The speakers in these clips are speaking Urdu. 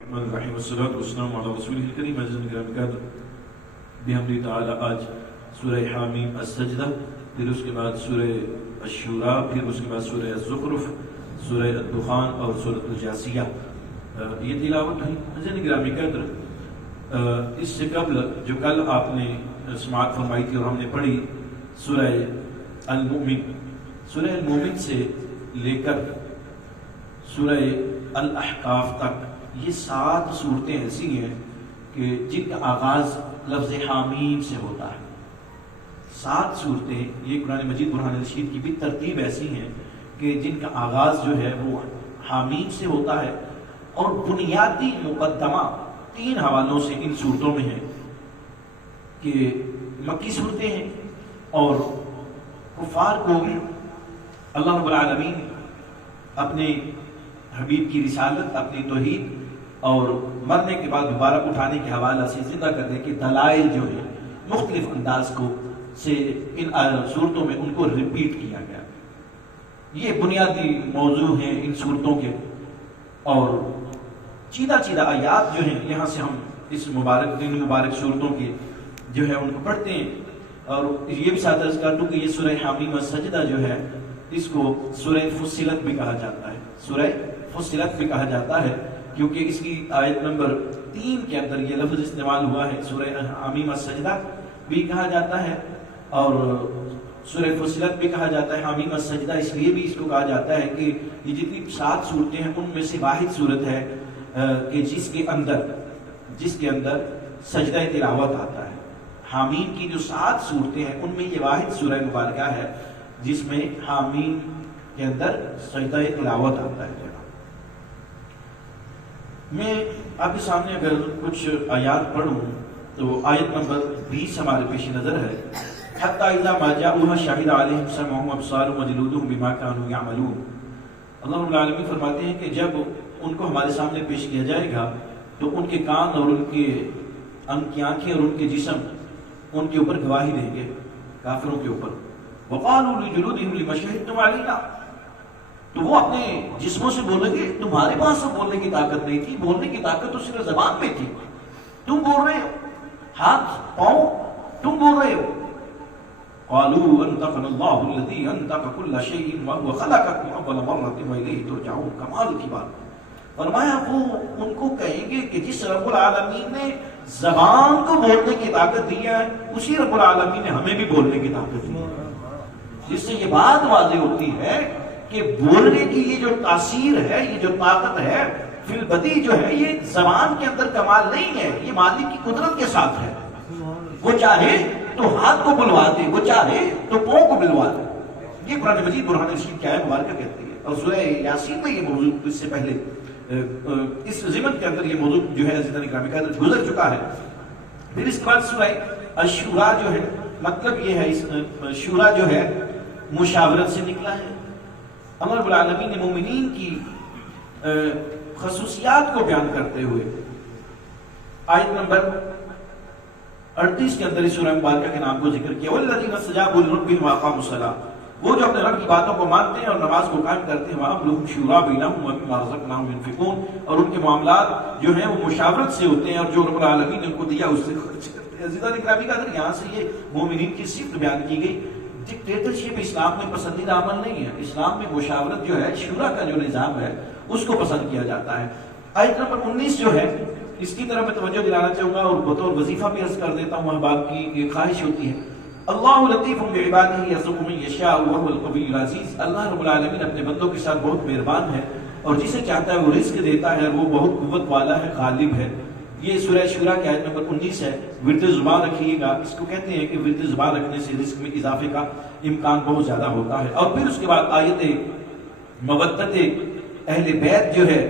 الرحمن الرحیم والصلاة والسلام علی رسول الکریم عزیزان گرامی قدر بحمد تعالی آج سورہ حامیم السجدہ، پھر اس کے بعد سورہ الشورى، پھر اس کے بعد سورہ الزخرف، سورہ الدخان اور سورۃ الجاثیہ یہ تلاوت ہوئی۔ عزیزان گرامی قدر اس سے قبل جو کل آپ نے سماعت فرمائی تھی اور ہم نے پڑھی سورہ المؤمن، سورہ المؤمن سے لے کر سورہ الاحقاف تک یہ 7 صورتیں ایسی ہیں کہ جن کا آغاز لفظ حامیم سے ہوتا ہے۔ 7 صورتیں، یہ قرآن مجید برہان رشید کی بھی ترتیب ایسی ہیں کہ جن کا آغاز جو ہے وہ حامیم سے ہوتا ہے، اور بنیادی مقدمہ 3 حوالوں سے ان صورتوں میں ہے کہ مکی صورتیں ہیں اور کفار کو اللہ رب العالمین اپنے حبیب کی رسالت، اپنی توحید اور مرنے کے بعد دوبارہ اٹھانے کے حوالہ سے زندہ کرنے کے دلائل جو ہیں مختلف انداز کو سے ان صورتوں میں ان کو ریپیٹ کیا گیا۔ یہ بنیادی موضوع ہیں ان صورتوں کے، اور چیدہ آیات جو ہیں یہاں سے ہم اس مبارک صورتوں کے جو ہے ان کو پڑھتے ہیں۔ اور یہ بھی ساتھ عرض کر دوں کہ یہ سورہ حامیم السجدہ جو ہے اس کو سورہ فصلت بھی کہا جاتا ہے، سورہ فصلت بھی کہا جاتا ہے، کیونکہ اس کی آیت نمبر 3 کے اندر یہ لفظ استعمال ہوا ہے۔ سورہ حامیم السجدہ بھی کہا جاتا ہے اور سورہ فصلت بھی کہا جاتا ہے۔ حامیم السجدہ اس لیے بھی اس کو کہا جاتا ہے کہ یہ جتنی 7 صورتیں ہیں ان میں سے واحد صورت ہے کہ جس کے اندر سجدہ تلاوت آتا ہے۔ حامیم کی جو 7 صورتیں ہیں ان میں یہ واحد سورہ مبارکہ ہے جس میں حامیم کے اندر سجدہ تلاوت آتا ہے۔ میں آپ کے سامنے اگر کچھ آیات پڑھوں تو آیت نمبر 20 ہمارے پیش نظر ہے۔ حَتَّى إِذَا مَا جَاءُوهَا شَهِدَ عَلَيْهِمْ سَمْعُهُمْ وَأَبْصَارُهُمْ وَجُلُودُهُمْ بِمَا كَانُوا يَعْمَلُونَ۔ اللہ رب العالمین فرماتے ہیں کہ جب ان کو ہمارے سامنے پیش کیا جائے گا تو ان کے کان اور ان کی آنکھیں اور ان کے جسم ان کے اوپر گواہی دیں گے، کافروں کے اوپر۔ وَقَالُوا لِجُلُودِهِمْ لِمَ شَهِدتُّمْ عَلَيْنَا، تو وہ اپنے جسموں سے بولیں گے تمہارے پاس تو بولنے کی طاقت نہیں تھی، بولنے کی طاقت تو صرف زبان میں تھی، تم بول رہے ہو، ہاتھ پاؤں تم بول رہے ہو۔ قالوا انطقنا الله الذي انطق كل شيء وهو خلقكم اول مره واليه ترجعون۔ کمال کی بات فرمایا وہ ان کو کہیں گے کہ جس رب العالمین نے زبان کو بولنے کی طاقت دی ہے اسی رب العالمین نے ہمیں بھی بولنے کی طاقت دی ہے، جس سے یہ بات واضح ہوتی ہے کہ بولنے کی یہ جو تاثیر ہے، یہ جو طاقت ہے فی البدی جو ہے، یہ زبان کے اندر کمال نہیں ہے، یہ مالک کی قدرت کے ساتھ ہے۔ وہ چاہے تو ہاتھ کو بلوا دے، وہ چاہے تو پاؤں کو بلوا دے۔ یہ قرآن مجید برہان رشید کی آیت مبارکہ کہتی ہے، اور سورہ یاسین میں یہ موضوع اس سے پہلے اس ضمن کے اندر یہ موضوع جو ہے عزیزان گرامی کا گزر چکا ہے۔ پھر اس کے بعد سورہ الشورى جو ہے، مطلب یہ ہے اس شورا جو ہے مشاورت سے نکلا ہے۔ اللہ رب العالمین نے مومنین کی خصوصیات کو بیان کرتے ہوئے آیت نمبر 38 کے اندر اس سورہ مبارکہ کے نام کو ذکر کیا۔ وَالَّذِينَ اسْتَجَابُوا لِرَبِّهِمْ وَأَقَامُوا الصَّلَاةَ، وہ جو اپنے رب کی باتوں کو مانتے ہیں اور نماز کو قائم کرتے ہیں۔ وَأَمْرُهُمْ شُورَىٰ بَيْنَهُمْ وَمِمَّا رَزَقْنَاهُمْ يُنْفِقُونَ، اور ان کے معاملات جو ہیں وہ مشاورت سے ہوتے ہیں اور جو رب العالمین نے ان کو دیا اس سے خرچ کرتے ہیں۔ عزیزان گرامی کا یہاں سے یہ مومنین کی صفت بیان کی گئی۔ ڈکٹیٹرشپ اسلام میں پسندیدہ عمل نہیں ہے، اسلام میں مشاورت جو ہے، شورا کا جو نظام ہے اس کو پسند کیا جاتا ہے۔ آیت نمبر 19 جو ہے اس کی طرف میں توجہ دلانا چاہوں گا اور بطور وظیفہ بھی عرض کر دیتا ہوں، احباب کی ایک خواہش ہوتی ہے۔ اللہ لطیف بعبادہ یرزق من یشاء وهو القوی العزیز، اللہ رب العالمین اپنے بندوں کے ساتھ بہت مہربان ہے اور جسے چاہتا ہے وہ رزق دیتا ہے، وہ بہت قوت والا ہے، غالب ہے۔ یہ سورہ شورى کی آیت نمبر 19 ہے۔ ورد زبان رکھیے گا، اس کو کہتے ہیں کہ ورد زبان رکھنے سے رزق میں اضافے کا امکان بہت زیادہ ہوتا ہے۔ اور پھر اس کے بعد آیت مودت اہل بیت جو ہے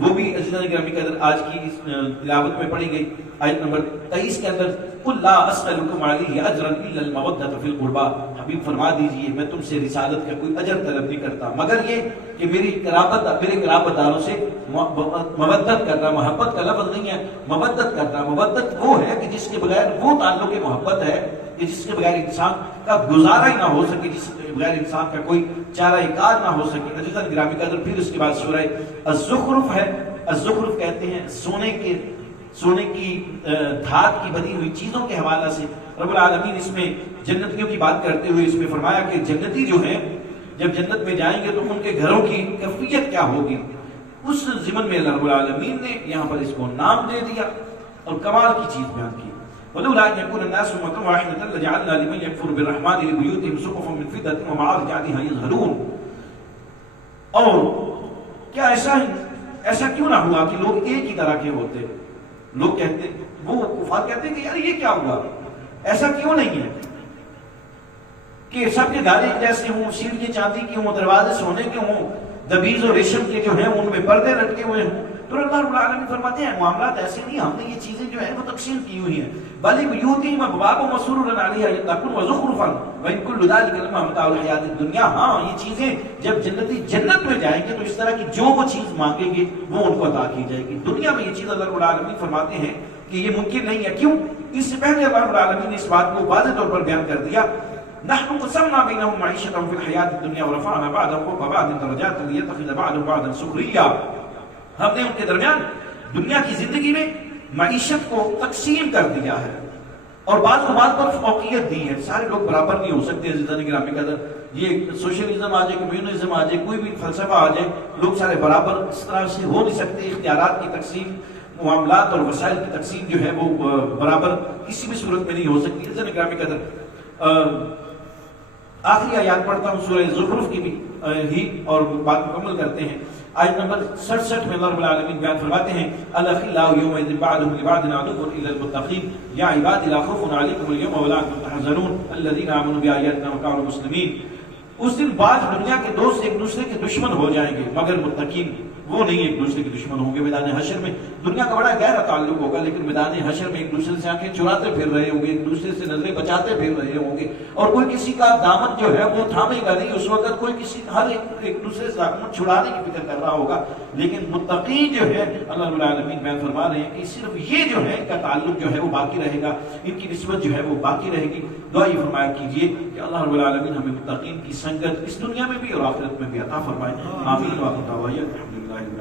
وہ بھی عزیزان گرامی کے اندر آج کی اس تلاوت میں پڑھی گئی۔ آیت نمبر 23 کے اندر قُلْ لَا أَسْأَلُكُمْ عَلَيْهِ أَجْرًا إِلَّا الْمَوَدَّةَ فِي الْقُرْبَىٰ، حبیب فرما دیجئے میں تم سے رسالت کا کوئی اجر طلب نہیں کرتا مگر یہ کہ میرے قرابت داروں سے مودت کرنا، محبت کا لفظ نہیں ہے، مودت کرنا۔ مودت وہ ہے کہ جس کے بغیر وہ تعلق محبت ہے کہ جس کے بغیر انسان کا گزارا ہی نہ ہو سکے، جس کے بغیر انسان کا کوئی چارہ کار نہ ہو سکے۔ عزیزان گرامی قدر پھر اس کے بعد سورہ الزخرف ہے الزخرف کہتے ہیں سونے کی دھات کی بنی ہوئی چیزوں کے حوالے سے رب العالمین اس میں جنتیوں کی بات کرتے ہوئے اس میں فرمایا کہ جنتی جو ہیں جب جنت میں جائیں گے تو ان کے گھروں کی کیفیت کیا ہوگی. اس ضمن میں رب العالمین نے یہاں پر اس کو نام دے دیا اور کمال کی چیز بیان کی. وَلَوْلَا أَنْ يَكُونَ النَّاسُ أُمَّةً وَاحِدَةً لَجَعَلْنَا لِمَنْ يَكْفُرُ بِالرَّحْمَنِ لِبُيُوتِهِمْ سُقُفًا مِّن فِضَّةٍ وَمَعَارِجَ عَلَيْهَا يَظْهَرُونَ. اور کیا ایسا کیوں نہ ہوا کہ لوگ ایک ہی طرح کے ہوتے؟ لوگ کہتے وہ کفار کہتے کہ یار یہ کیا ہوا، ایسا کیوں نہیں ہے کہ سب کے گھر ایک جیسے ہوں، سیڑھیاں چاندی کی ہوں، دروازے سونے کے ہوں، دبیز اور ریشم کے جو ہیں ان میں پردے لٹکے ہوئے ہوں. تو اللہ رب العالمین فرماتے ہیں معاملات ایسے نہیں، ہم نے یہ چیزیں جو ہیں وہ تقسیم کی ہوئی ہیں. بل بیوتہم ابواب مسرورا علیہا یتقون وزخرفا وان کل ذلک لما متاع الحیات الدنیا. ہاں یہ چیزیں جب جنتی جنت میں جائیں گے تو اس طرح کی جو وہ چیز مانگیں گے وہ ان کو عطا کی جائے گی. دنیا میں یہ چیز اللہ رب العالمین فرماتے ہیں کہ یہ ممکن نہیں ہے. کیوں؟ اس سے پہلے اللہ رب العالمین نے اس بات کو واضح طور پر بیان کر دیا. نحن قسمنا بينهم معيشتهم في الحياة الدنيا ورفعنا بعضهم فوق بعض درجات ليتخذ بعضهم بعضا سخريا. ہم نے ان کے درمیان دنیا کی زندگی میں معیشت کو تقسیم کر دیا ہے اور بعض کو بعض پر فوقیت دی ہے. سارے لوگ برابر نہیں ہو سکتے. عزیزان گرامی قدر، یہ سوشلزم آ جائے، کمیونزم آ جائے، کوئی بھی فلسفہ آ جائے، لوگ سارے برابر اس طرح سے ہو نہیں سکتے. اختیارات کی تقسیم، معاملات اور وسائل کی تقسیم جو ہے وہ برابر کسی بھی صورت میں نہیں ہو سکتی. عزیزان گرامی قدر، آخری آیات پڑھتا ہوں سورہ زخرف کی بھی ہی اور بات مکمل کرتے ہیں. آیت نمبر 67 میں اللہ رب العالمین بیان فرماتے ہیں الاخلاء یومئذ بعضهم لبعض عدو الا المتقین یا عباد لا خوف علیکم اليوم ولا انتم تحزنون الذین آمنوا بآیاتنا وكانوا مسلمین. اس دن بعض دنیا کے دوست ایک دوسرے کے دشمن ہو جائیں گے مگر متقین وہ نہیں ایک دوسرے کے دشمن ہوں گے. میدان حشر میں دنیا کا بڑا گہرا تعلق ہوگا لیکن میدان حشر میں ایک دوسرے سے آنکھیں چراتے پھر رہے ہوں گے، ایک دوسرے سے نظریں بچاتے پھر رہے ہوں گے اور کوئی کسی کا دامن جو ہے وہ تھامے گا نہیں. اس وقت کوئی کسی ہر ایک دوسرے سے دامن چھڑانے کی فکر کر رہا ہوگا. لیکن متقین جو ہے اللہ رب العالمین بیان فرما رہے ہیں کہ صرف یہ جو ہے ان کا تعلق جو ہے وہ باقی رہے گا، ان کی نسبت جو ہے وہ باقی رہے گی. دعا یہ فرمایا کیجیے کہ اللہ رب العالمین ہمیں متقین کی سنگت اس دنیا میں بھی اور آخرت میں بھی عطا فرمائے. آمین.